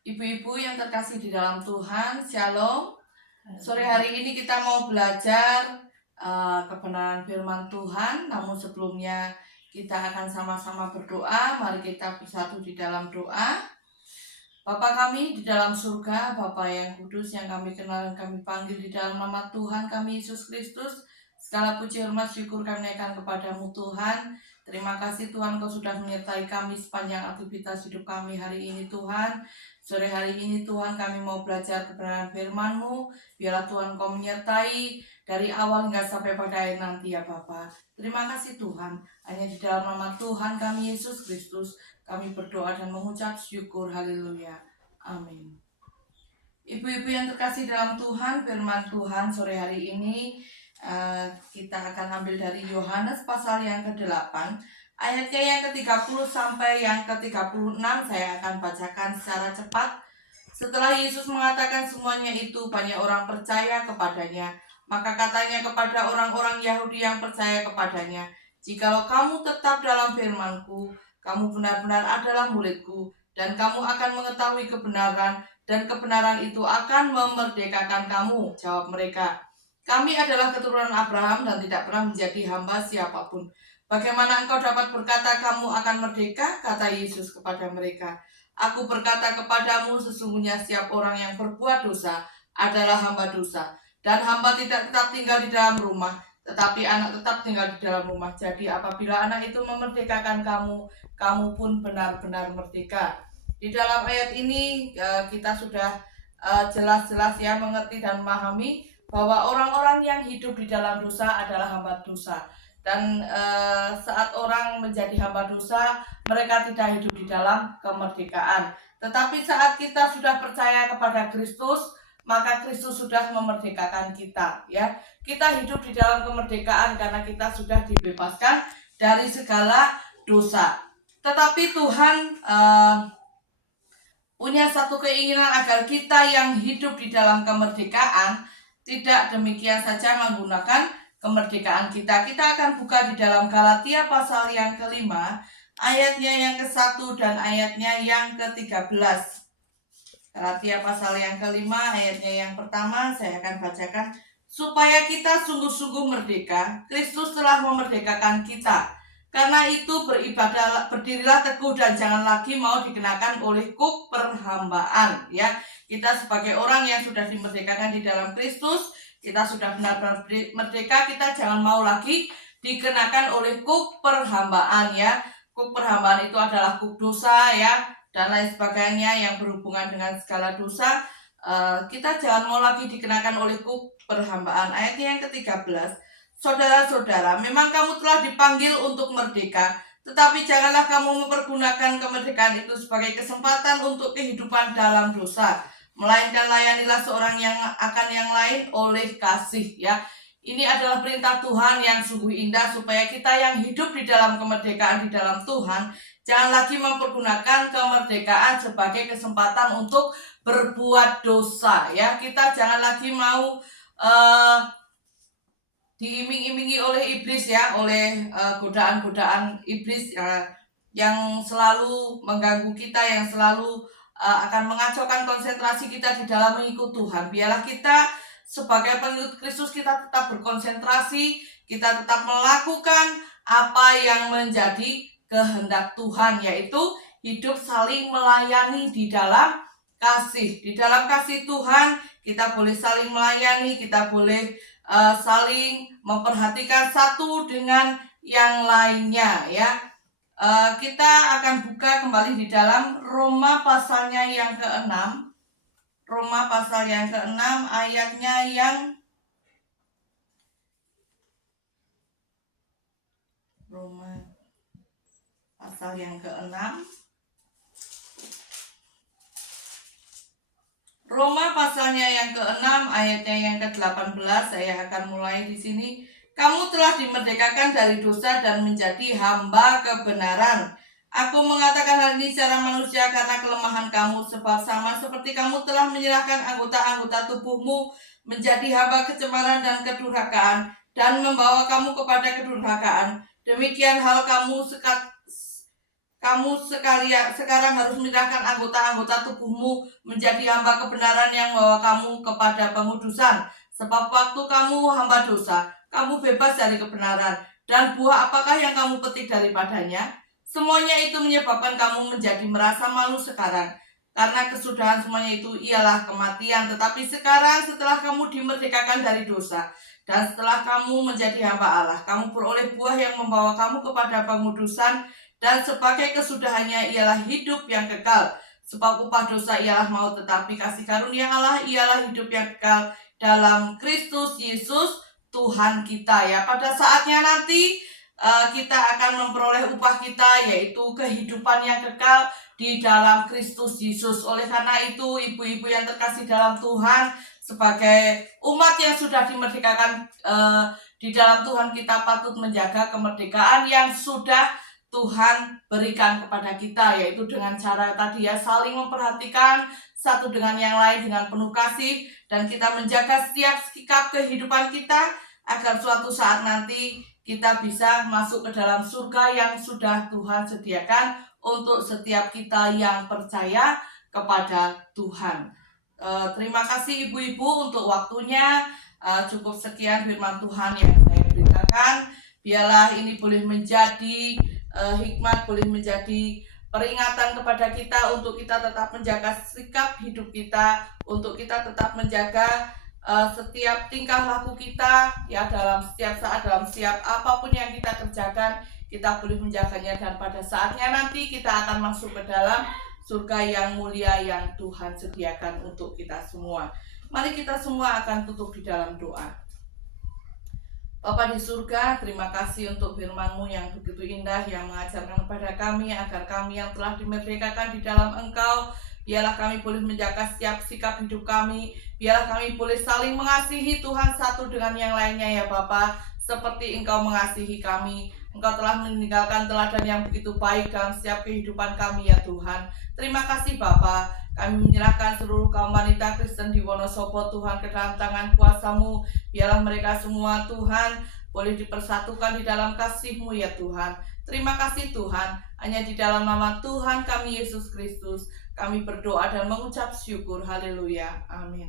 Ibu-ibu yang terkasih di dalam Tuhan, Shalom. Sore hari ini kita mau belajar kebenaran firman Tuhan. Namun sebelumnya kita akan sama-sama berdoa. Mari kita bersatu di dalam doa. Bapa kami di dalam surga, Bapa yang kudus yang kami kenal dan kami panggil di dalam nama Tuhan kami Yesus Kristus. Segala puji hormat syukur kami naikkan kepadamu Tuhan. Terima kasih Tuhan, Kau sudah menyertai kami sepanjang aktivitas hidup kami hari ini Tuhan. Sore hari ini Tuhan kami mau belajar kebenaran firman-Mu. Biarlah Tuhan Kau menyertai dari awal hingga sampai pada akhir nanti ya Bapa. Terima kasih Tuhan. Hanya di dalam nama Tuhan kami Yesus Kristus kami berdoa dan mengucap syukur. Haleluya. Amin. Ibu-ibu yang terkasih dalam Tuhan, firman Tuhan sore hari ini kita akan ambil dari Yohanes pasal yang ke-8, ayatnya yang ke-30 sampai yang ke-36. Saya akan bacakan secara cepat. Setelah Yesus mengatakan semuanya itu, banyak orang percaya kepadanya. Maka katanya kepada orang-orang Yahudi yang percaya kepadanya, "Jikalau kamu tetap dalam firman-Ku, kamu benar-benar adalah murid-Ku, dan kamu akan mengetahui kebenaran, dan kebenaran itu akan memerdekakan kamu." Jawab mereka, "Kami adalah keturunan Abraham dan tidak pernah menjadi hamba siapapun. Bagaimana engkau dapat berkata kamu akan merdeka?" Kata Yesus kepada mereka, "Aku berkata kepadamu, sesungguhnya setiap orang yang berbuat dosa adalah hamba dosa. Dan hamba tidak tetap tinggal di dalam rumah, tetapi anak tetap tinggal di dalam rumah. Jadi apabila anak itu memerdekakan kamu, kamu pun benar-benar merdeka." Di dalam ayat ini kita sudah jelas-jelas ya mengerti dan memahami bahwa orang-orang yang hidup di dalam dosa adalah hamba dosa. Dan saat orang menjadi hamba dosa, mereka tidak hidup di dalam kemerdekaan. Tetapi saat kita sudah percaya kepada Kristus, maka Kristus sudah memerdekakan kita ya. Kita hidup di dalam kemerdekaan karena kita sudah dibebaskan dari segala dosa. Tetapi Tuhan punya satu keinginan agar kita yang hidup di dalam kemerdekaan tidak demikian saja menggunakan kemerdekaan kita. Kita akan buka di dalam Galatia pasal yang ke-5, ayatnya yang ke-1 dan ayatnya yang ke-13. Galatia pasal yang ke-5, ayatnya yang pertama saya akan bacakan. "Supaya kita sungguh-sungguh merdeka, Kristus telah memerdekakan kita. Karena itu berdirilah teguh dan jangan lagi mau dikenakan oleh kuk perhambaan." Ya, kita sebagai orang yang sudah dimerdekakan di dalam Kristus, kita sudah benar-benar merdeka, kita jangan mau lagi dikenakan oleh kuk perhambaan ya. Kuk perhambaan itu adalah kuk dosa ya, dan lain sebagainya yang berhubungan dengan segala dosa. Kita jangan mau lagi dikenakan oleh kuk perhambaan. Ayatnya yang ke-13, "Saudara-saudara, memang kamu telah dipanggil untuk merdeka, tetapi janganlah kamu mempergunakan kemerdekaan itu sebagai kesempatan untuk kehidupan dalam dosa, melainkan layanilah seorang yang akan yang lain oleh kasih." Ya, ini adalah perintah Tuhan yang sungguh indah supaya kita yang hidup di dalam kemerdekaan di dalam Tuhan jangan lagi mempergunakan kemerdekaan sebagai kesempatan untuk berbuat dosa. Ya, kita jangan lagi mau diiming-imingi oleh iblis ya, oleh godaan-godaan iblis yang selalu mengganggu kita, yang selalu akan mengacaukan konsentrasi kita di dalam mengikut Tuhan. Biarlah kita sebagai pengikut Kristus kita tetap berkonsentrasi, kita tetap melakukan apa yang menjadi kehendak Tuhan, yaitu hidup saling melayani di dalam kasih. Di dalam kasih Tuhan kita boleh saling melayani, kita boleh saling memperhatikan satu dengan yang lainnya ya. Kita akan buka kembali di dalam Roma pasalnya yang ke-6. Roma pasal yang ke-6 ayatnya yang Roma pasal yang ke-6. Roma pasalnya yang ke-6 ayatnya yang ke-18, saya akan mulai di sini. "Kamu telah dimerdekakan dari dosa dan menjadi hamba kebenaran. Aku mengatakan hal ini secara manusia karena kelemahan kamu, sebab sama seperti kamu telah menyerahkan anggota-anggota tubuhmu menjadi hamba kecemaran dan kedurhakaan dan membawa kamu kepada kedurhakaan, demikian hal kamu kamu sekarang harus menyerahkan anggota-anggota tubuhmu menjadi hamba kebenaran yang membawa kamu kepada pengudusan. Sebab waktu kamu hamba dosa, kamu bebas dari kebenaran. Dan buah apakah yang kamu petik daripadanya? Semuanya itu menyebabkan kamu menjadi merasa malu sekarang. Karena kesudahan semuanya itu ialah kematian. Tetapi sekarang setelah kamu dimerdekakan dari dosa, dan setelah kamu menjadi hamba Allah, kamu beroleh buah yang membawa kamu kepada pengudusan, dan sebagai kesudahannya ialah hidup yang kekal. Sebab upah dosa ialah maut, tetapi kasih karunia Allah ialah hidup yang kekal dalam Kristus Yesus Tuhan kita. Ya, pada saatnya nanti kita akan memperoleh upah kita, yaitu kehidupan yang kekal di dalam Kristus Yesus. Oleh karena itu, ibu-ibu yang terkasih dalam Tuhan, sebagai umat yang sudah dimerdekakan di dalam Tuhan, kita patut menjaga kemerdekaan yang sudah Tuhan berikan kepada kita, yaitu dengan cara tadi ya, saling memperhatikan satu dengan yang lain dengan penuh kasih, dan kita menjaga setiap sikap kehidupan kita agar suatu saat nanti kita bisa masuk ke dalam surga yang sudah Tuhan sediakan untuk setiap kita yang percaya kepada Tuhan. Terima kasih ibu-ibu untuk waktunya. Cukup sekian firman Tuhan yang saya beritakan. Biarlah ini boleh menjadi hikmat, boleh menjadi peringatan kepada kita untuk kita tetap menjaga sikap hidup kita, untuk kita tetap menjaga setiap tingkah laku kita ya, dalam setiap saat, dalam setiap apapun yang kita kerjakan, kita boleh menjaganya, dan pada saatnya nanti kita akan masuk ke dalam surga yang mulia yang Tuhan sediakan untuk kita semua. Mari kita semua akan tutup di dalam doa. Bapa di surga, terima kasih untuk firman-Mu yang begitu indah, yang mengajarkan kepada kami agar kami yang telah dimerdekakan di dalam Engkau, biarlah kami boleh menjaga setiap sikap hidup kami, biarlah kami boleh saling mengasihi Tuhan satu dengan yang lainnya ya Bapa, seperti Engkau mengasihi kami. Engkau telah meninggalkan teladan yang begitu baik dalam setiap kehidupan kami ya Tuhan. Terima kasih Bapa. Kami menyerahkan seluruh kaum wanita Kristen di Wonosobo Tuhan ke dalam tangan kuasa-Mu. Biarlah mereka semua Tuhan boleh dipersatukan di dalam kasih-Mu ya Tuhan. Terima kasih Tuhan. Hanya di dalam nama Tuhan kami Yesus Kristus kami berdoa dan mengucap syukur. Haleluya. Amin.